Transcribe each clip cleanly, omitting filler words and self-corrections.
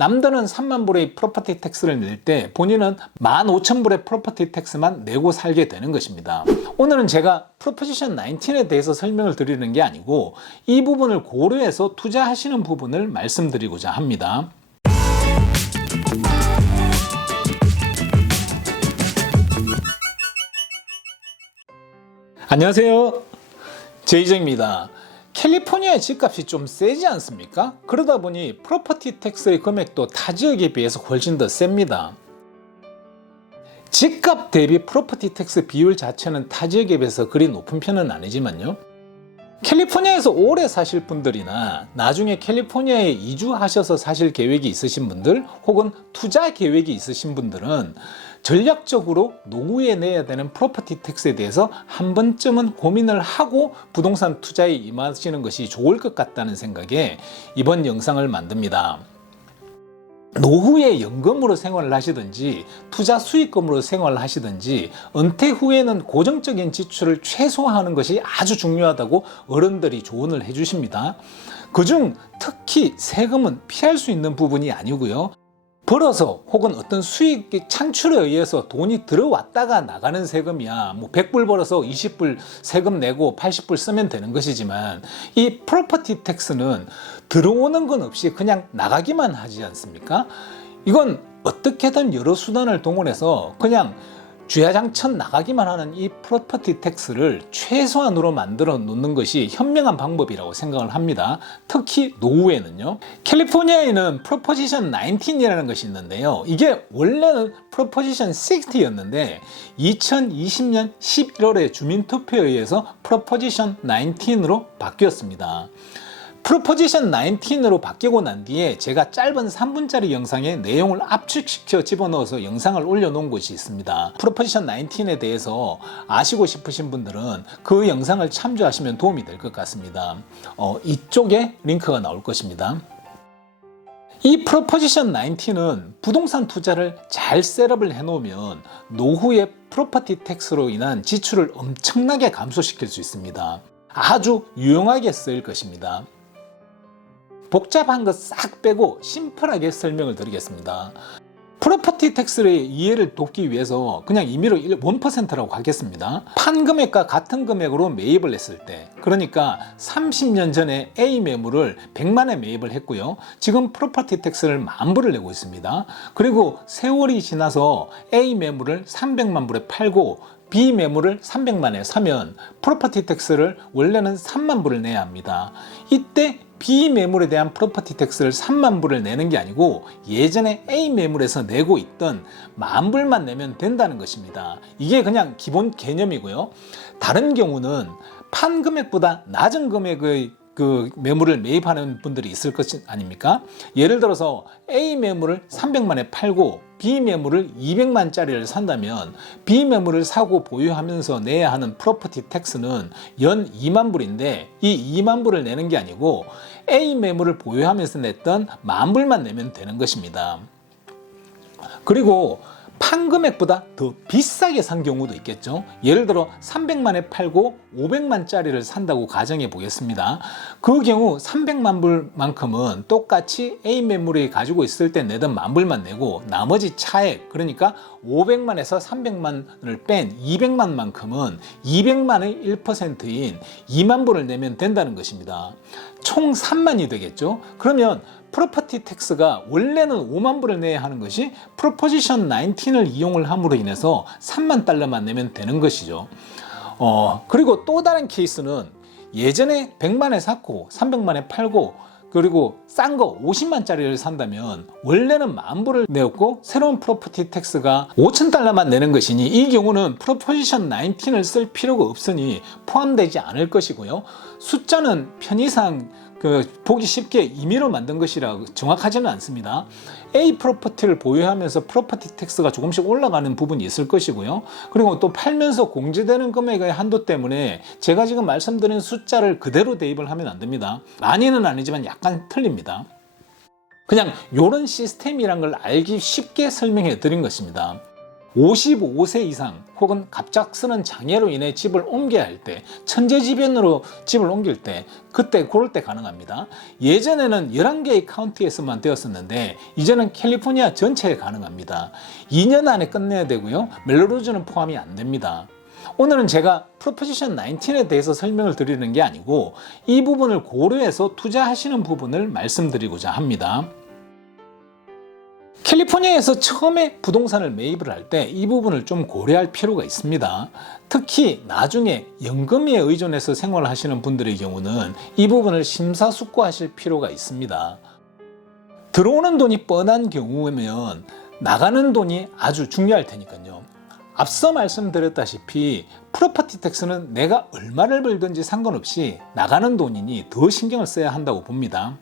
남들은 3만 불의 프로퍼티 텍스를 낼 때 본인은 15,000불의 프로퍼티 텍스만 내고 살게 되는 것입니다. 오늘은 제가 프로포지션 19에 대해서 설명을 드리는 게 아니고 이 부분을 고려해서 투자하시는 부분을 말씀드리고자 합니다. 안녕하세요, 제이정입니다. 캘리포니아의 집값이 좀 세지 않습니까? 그러다 보니 프로퍼티 텍스의 금액도 타 지역에 비해서 훨씬 더 셉니다. 집값 대비 프로퍼티 텍스 비율 자체는 타 지역에 비해서 그리 높은 편은 아니지만요, 캘리포니아에서 오래 사실 분들이나 나중에 캘리포니아에 이주하셔서 사실 계획이 있으신 분들 혹은 투자 계획이 있으신 분들은 전략적으로 노후에 내야 되는 프로퍼티 텍스에 대해서 한 번쯤은 고민을 하고 부동산 투자에 임하시는 것이 좋을 것 같다는 생각에 이번 영상을 만듭니다. 노후에 연금으로 생활을 하시든지 투자 수익금으로 생활을 하시든지 은퇴 후에는 고정적인 지출을 최소화하는 것이 아주 중요하다고 어른들이 조언을 해주십니다. 그중 특히 세금은 피할 수 있는 부분이 아니고요, 벌어서 혹은 어떤 수익 창출에 의해서 돈이 들어왔다가 나가는 세금이야 뭐 100불 벌어서 20불 세금 내고 80불 쓰면 되는 것이지만, 이 프로퍼티 텍스는 들어오는 건 없이 그냥 나가기만 하지 않습니까? 이건 어떻게든 여러 수단을 동원해서 그냥 주야장천 나가기만 하는 이 프로퍼티 텍스를 최소한으로 만들어 놓는 것이 현명한 방법이라고 생각을 합니다. 특히 노후에는요. 캘리포니아에는 프로포지션 19이라는 것이 있는데요, 이게 원래는 프로포지션 60였는데 2020년 11월에 주민투표에 의해서 프로포지션 19으로 바뀌었습니다. 프로포지션 19으로 바뀌고 난 뒤에 제가 짧은 3분짜리 영상에 내용을 압축시켜 집어넣어서 영상을 올려놓은 곳이 있습니다. 프로포지션 19에 대해서 아시고 싶으신 분들은 그 영상을 참조하시면 도움이 될 것 같습니다. 이쪽에 링크가 나올 것입니다. 이 프로포지션 19는 부동산 투자를 잘 셋업을 해놓으면 노후에 프로퍼티 텍스로 인한 지출을 엄청나게 감소시킬 수 있습니다. 아주 유용하게 쓰일 것입니다. 복잡한 거 싹 빼고 심플하게 설명을 드리겠습니다. 프로퍼티 텍스의 이해를 돕기 위해서 그냥 임의로 1%라고 하겠습니다. 판 금액과 같은 금액으로 매입을 했을 때, 그러니까 30년 전에 A 매물을 100만에 매입을 했고요, 지금 프로퍼티 텍스를 10,000불을 내고 있습니다. 그리고 세월이 지나서 A 매물을 300만 불에 팔고 B 매물을 300만에 사면 프로퍼티 텍스를 원래는 3만 불을 내야 합니다. 이때 B 매물에 대한 프로퍼티 텍스를 3만 불을 내는 게 아니고 예전에 A 매물에서 내고 있던 10,000불만 내면 된다는 것입니다. 이게 그냥 기본 개념이고요. 다른 경우는 판 금액보다 낮은 금액의 그 매물을 매입하는 분들이 있을 것 아닙니까? 예를 들어서 A 매물을 300만에 팔고 B 매물을 200만짜리를 산다면 B 매물을 사고 보유하면서 내야 하는 프로퍼티 텍스는 연 2만 불인데 이 2만 불을 내는 게 아니고 A 매물을 보유하면서 냈던 10,000불만 내면 되는 것입니다. 그리고 판 금액보다 더 비싸게 산 경우도 있겠죠. 예를 들어 300만에 팔고 500만짜리를 산다고 가정해 보겠습니다. 그 경우 300만 불만큼은 똑같이 A 매물이 가지고 있을 때 내던 10,000불만 내고 나머지 차액, 그러니까 500만에서 300만을 뺀 200만만큼은 200만의 1%인 2만 불을 내면 된다는 것입니다. 총 3만이 되겠죠. 그러면 프로퍼티 텍스가 원래는 5만 불을 내야 하는 것이 프로포지션 19을 이용을 함으로 인해서 3만 달러만 내면 되는 것이죠. 그리고 또 다른 케이스는 예전에 100만에 샀고 300만에 팔고 그리고 싼 거 50만짜리를 산다면 원래는 10,000불을 내었고 새로운 프로퍼티 텍스가 5,000달러만 내는 것이니 이 경우는 프로포지션 19을 쓸 필요가 없으니 포함되지 않을 것이고요. 숫자는 편의상 보기 쉽게 임의로 만든 것이라 정확하지는 않습니다. A 프로퍼티를 보유하면서 프로퍼티 텍스가 조금씩 올라가는 부분이 있을 것이고요. 그리고 또 팔면서 공제되는 금액의 한도 때문에 제가 지금 말씀드린 숫자를 그대로 대입을 하면 안 됩니다. 많이는 아니지만 약간 틀립니다. 그냥 이런 시스템이란 걸 알기 쉽게 설명해 드린 것입니다. 55세 이상 혹은 갑작스런 장애로 인해 집을 옮겨야 할 때, 천재지변으로 집을 옮길 때, 그럴 때 가능합니다. 예전에는 11개의 카운티에서만 되었었는데 이제는 캘리포니아 전체에 가능합니다. 2년 안에 끝내야 되고요. 멜로로즈는 포함이 안 됩니다. 오늘은 제가 프로포지션 19에 대해서 설명을 드리는 게 아니고 이 부분을 고려해서 투자하시는 부분을 말씀드리고자 합니다. 캘리포니아에서 처음에 부동산을 매입을 할 때 이 부분을 좀 고려할 필요가 있습니다. 특히 나중에 연금에 의존해서 생활하시는 분들의 경우는 이 부분을 심사숙고하실 필요가 있습니다. 들어오는 돈이 뻔한 경우면 나가는 돈이 아주 중요할 테니까요. 앞서 말씀드렸다시피 프로퍼티 텍스는 내가 얼마를 벌든지 상관없이 나가는 돈이니 더 신경을 써야 한다고 봅니다.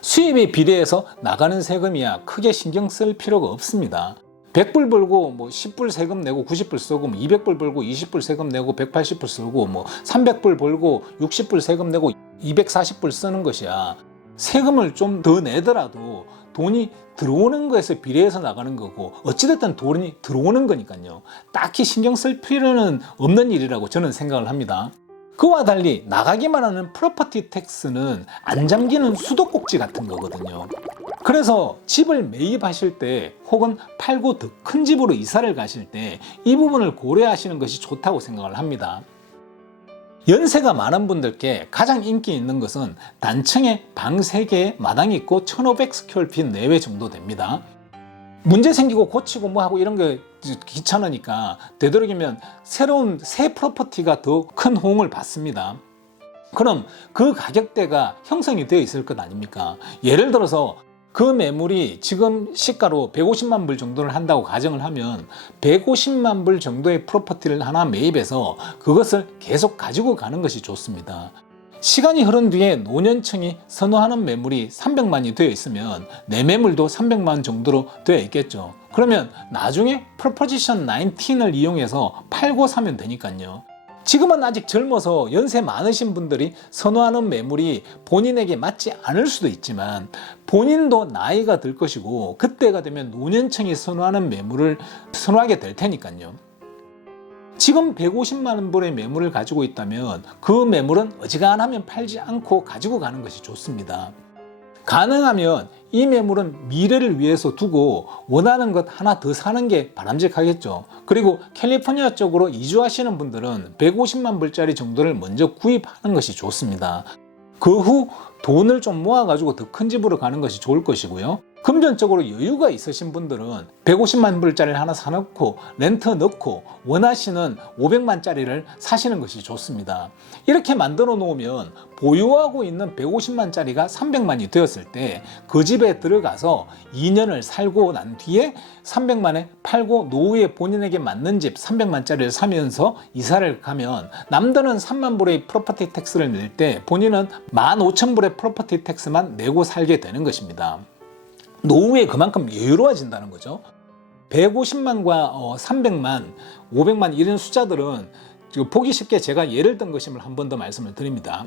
수입에 비례해서 나가는 세금이야 크게 신경 쓸 필요가 없습니다. 100불 벌고 10불 세금 내고 90불 쓰고 200불 벌고 20불 세금 내고 180불 쓰고 300불 벌고 60불 세금 내고 240불 쓰는 것이야. 세금을 좀 더 내더라도 돈이 들어오는 것에 비례해서 나가는 거고 어찌됐든 돈이 들어오는 거니까요. 딱히 신경 쓸 필요는 없는 일이라고 저는 생각을 합니다. 그와 달리 나가기만 하는 프로퍼티 텍스는 안 잠기는 수도꼭지 같은 거거든요. 그래서 집을 매입하실 때 혹은 팔고 더 큰 집으로 이사를 가실 때 이 부분을 고려하시는 것이 좋다고 생각을 합니다. 연세가 많은 분들께 가장 인기 있는 것은 단층에 방 3개에 마당이 있고 1500스퀘어핏 내외 정도 됩니다. 문제 생기고 고치고 하고 이런 게 귀찮으니까 되도록이면 새로운 새 프로퍼티가 더 큰 호응을 받습니다. 그럼 그 가격대가 형성이 되어 있을 것 아닙니까? 예를 들어서 그 매물이 지금 시가로 150만 불 정도를 한다고 가정을 하면 150만 불 정도의 프로퍼티를 하나 매입해서 그것을 계속 가지고 가는 것이 좋습니다. 시간이 흐른 뒤에 노년층이 선호하는 매물이 300만이 되어 있으면 내 매물도 300만 정도로 되어 있겠죠. 그러면 나중에 프로포지션 19을 이용해서 팔고 사면 되니까요. 지금은 아직 젊어서 연세 많으신 분들이 선호하는 매물이 본인에게 맞지 않을 수도 있지만 본인도 나이가 들 것이고 그때가 되면 노년층이 선호하는 매물을 선호하게 될 테니까요. 지금 150만 불의 매물을 가지고 있다면 그 매물은 어지간하면 팔지 않고 가지고 가는 것이 좋습니다. 가능하면 이 매물은 미래를 위해서 두고 원하는 것 하나 더 사는 게 바람직하겠죠. 그리고 캘리포니아 쪽으로 이주하시는 분들은 150만 불짜리 정도를 먼저 구입하는 것이 좋습니다. 그 후 돈을 좀 모아가지고 더 큰 집으로 가는 것이 좋을 것이고요. 금전적으로 여유가 있으신 분들은 150만 불짜리를 하나 사놓고 렌트 넣고 원하시는 500만짜리를 사시는 것이 좋습니다. 이렇게 만들어 놓으면 보유하고 있는 150만짜리가 300만이 되었을 때 그 집에 들어가서 2년을 살고 난 뒤에 300만에 팔고 노후에 본인에게 맞는 집 300만짜리를 사면서 이사를 가면 남들은 3만 불의 프로퍼티 텍스를 낼 때 본인은 15,000불의 프로퍼티 텍스만 내고 살게 되는 것입니다. 노후에 그만큼 여유로워진다는 거죠. 150만과 300만, 500만 이런 숫자들은 보기 쉽게 제가 예를 든 것임을 한 번 더 말씀을 드립니다.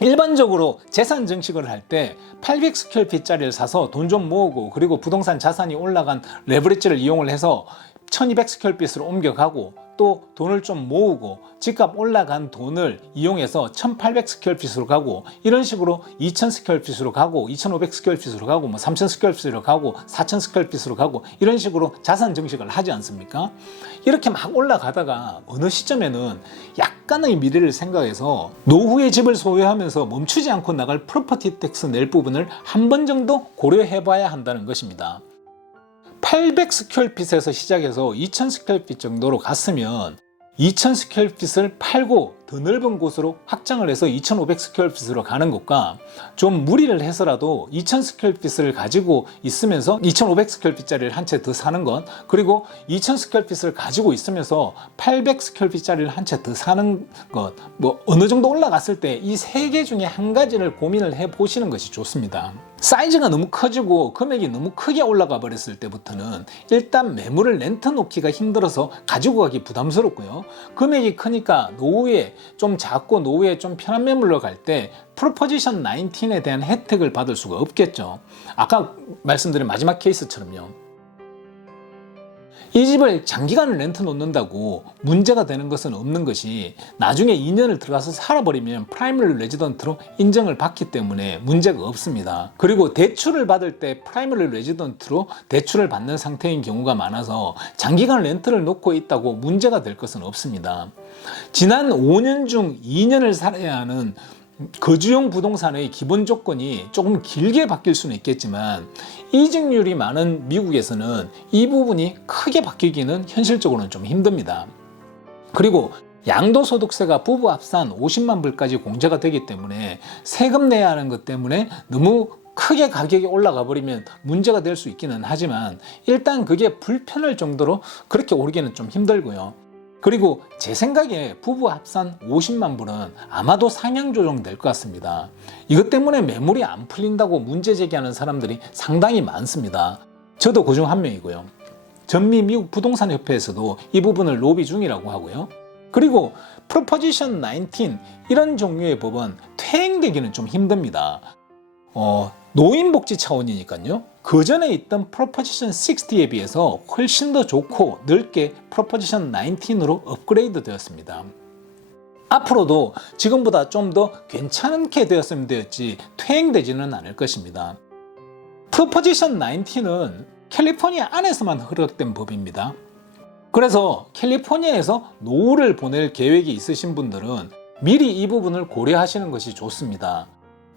일반적으로 재산 증식을 할 때 800스퀘어핏짜리를 사서 돈 좀 모으고 그리고 부동산 자산이 올라간 레버리지를 이용을 해서 1200스퀘어핏으로 옮겨가고 또 돈을 좀 모으고 집값 올라간 돈을 이용해서 1800스퀘어핏으로 가고 이런 식으로 2000스퀘어핏으로 가고 2500스퀘어핏으로 가고 3000스퀘어핏으로 가고 4000스퀘어핏으로 가고 이런 식으로 자산 증식을 하지 않습니까? 이렇게 막 올라가다가 어느 시점에는 약간의 미래를 생각해서 노후에 집을 소유하면서 멈추지 않고 나갈 프로퍼티 텍스 낼 부분을 한 번 정도 고려해 봐야 한다는 것입니다. 800스퀘어핏에서 시작해서 2000스퀘어핏 정도로 갔으면 2000스퀘어핏을 팔고 더 넓은 곳으로 확장을 해서 2500스퀘어핏으로 가는 것과 좀 무리를 해서라도 2000스퀘어핏을 가지고 있으면서 2500스퀘어핏짜리를 한 채 더 사는 것, 그리고 2000스퀘어핏을 가지고 있으면서 800스퀘어핏짜리를 한 채 더 사는 것, 어느 정도 올라갔을 때 이 세 개 중에 한 가지를 고민을 해 보시는 것이 좋습니다. 사이즈가 너무 커지고 금액이 너무 크게 올라가 버렸을 때부터는 일단 매물을 렌트 놓기가 힘들어서 가지고 가기 부담스럽고요. 금액이 크니까 노후에 좀 작고 노후에 좀 편한 매물로 갈 때 프로포지션 19에 대한 혜택을 받을 수가 없겠죠. 아까 말씀드린 마지막 케이스처럼요. 이 집을 장기간 렌트 놓는다고 문제가 되는 것은 없는 것이 나중에 2년을 들어가서 살아버리면 프라이머리 레지던트로 인정을 받기 때문에 문제가 없습니다. 그리고 대출을 받을 때 프라이머리 레지던트로 대출을 받는 상태인 경우가 많아서 장기간 렌트를 놓고 있다고 문제가 될 것은 없습니다. 지난 5년 중 2년을 살아야 하는 거주용 부동산의 기본 조건이 조금 길게 바뀔 수는 있겠지만 이직률이 많은 미국에서는 이 부분이 크게 바뀌기는 현실적으로는 좀 힘듭니다. 그리고 양도소득세가 부부 합산 50만 불까지 공제가 되기 때문에 세금 내야 하는 것 때문에 너무 크게 가격이 올라가 버리면 문제가 될 수 있기는 하지만 일단 그게 불편할 정도로 그렇게 오르기는 좀 힘들고요. 그리고 제 생각에 부부 합산 50만 불은 아마도 상향 조정될 것 같습니다. 이것 때문에 매물이 안 풀린다고 문제 제기하는 사람들이 상당히 많습니다. 저도 그중 한 명이고요. 전미 미국 부동산 협회에서도 이 부분을 로비 중이라고 하고요. 그리고 프로포지션 19 이런 종류의 법은 퇴행되기는 좀 힘듭니다. 노인복지 차원이니까요. 그 전에 있던 프로포지션 60에 비해서 훨씬 더 좋고 넓게 프로포지션 19으로 업그레이드 되었습니다. 앞으로도 지금보다 좀 더 괜찮게 되었으면 되었지 퇴행되지는 않을 것입니다. 프로포지션 19은 캘리포니아 안에서만 허락된 법입니다. 그래서 캘리포니아에서 노후를 보낼 계획이 있으신 분들은 미리 이 부분을 고려하시는 것이 좋습니다.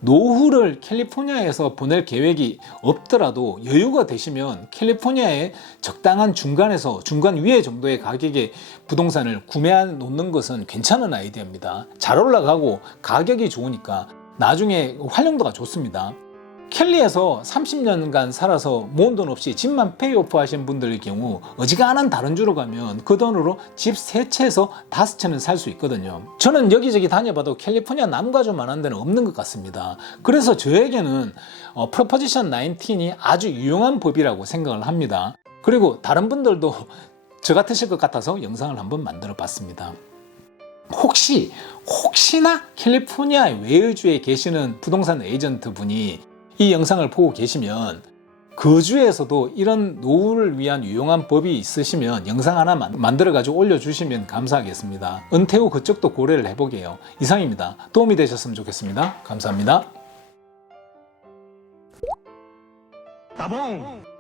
노후를 캘리포니아에서 보낼 계획이 없더라도 여유가 되시면 캘리포니아의 적당한 중간에서 중간 위에 정도의 가격의 부동산을 구매해 놓는 것은 괜찮은 아이디어입니다. 잘 올라가고 가격이 좋으니까 나중에 활용도가 좋습니다. 캘리에서 30년간 살아서 모은 돈 없이 집만 페이오프 하신 분들의 경우 어지간한 다른 주로 가면 그 돈으로 집 3채에서 5채는 살 수 있거든요. 저는 여기저기 다녀봐도 캘리포니아 남가주만한 데는 없는 것 같습니다. 그래서 저에게는 프로포지션 19이 아주 유용한 법이라고 생각을 합니다. 그리고 다른 분들도 저 같으실 것 같아서 영상을 한번 만들어 봤습니다. 혹시나 캘리포니아 외의주에 계시는 부동산 에이전트 분이 이 영상을 보고 계시면 그 주에서도 이런 노후를 위한 유용한 법이 있으시면 영상 하나 만들어 가지고 올려주시면 감사하겠습니다. 은퇴 후 그쪽도 고려를 해보게요. 이상입니다. 도움이 되셨으면 좋겠습니다. 감사합니다. 따봉!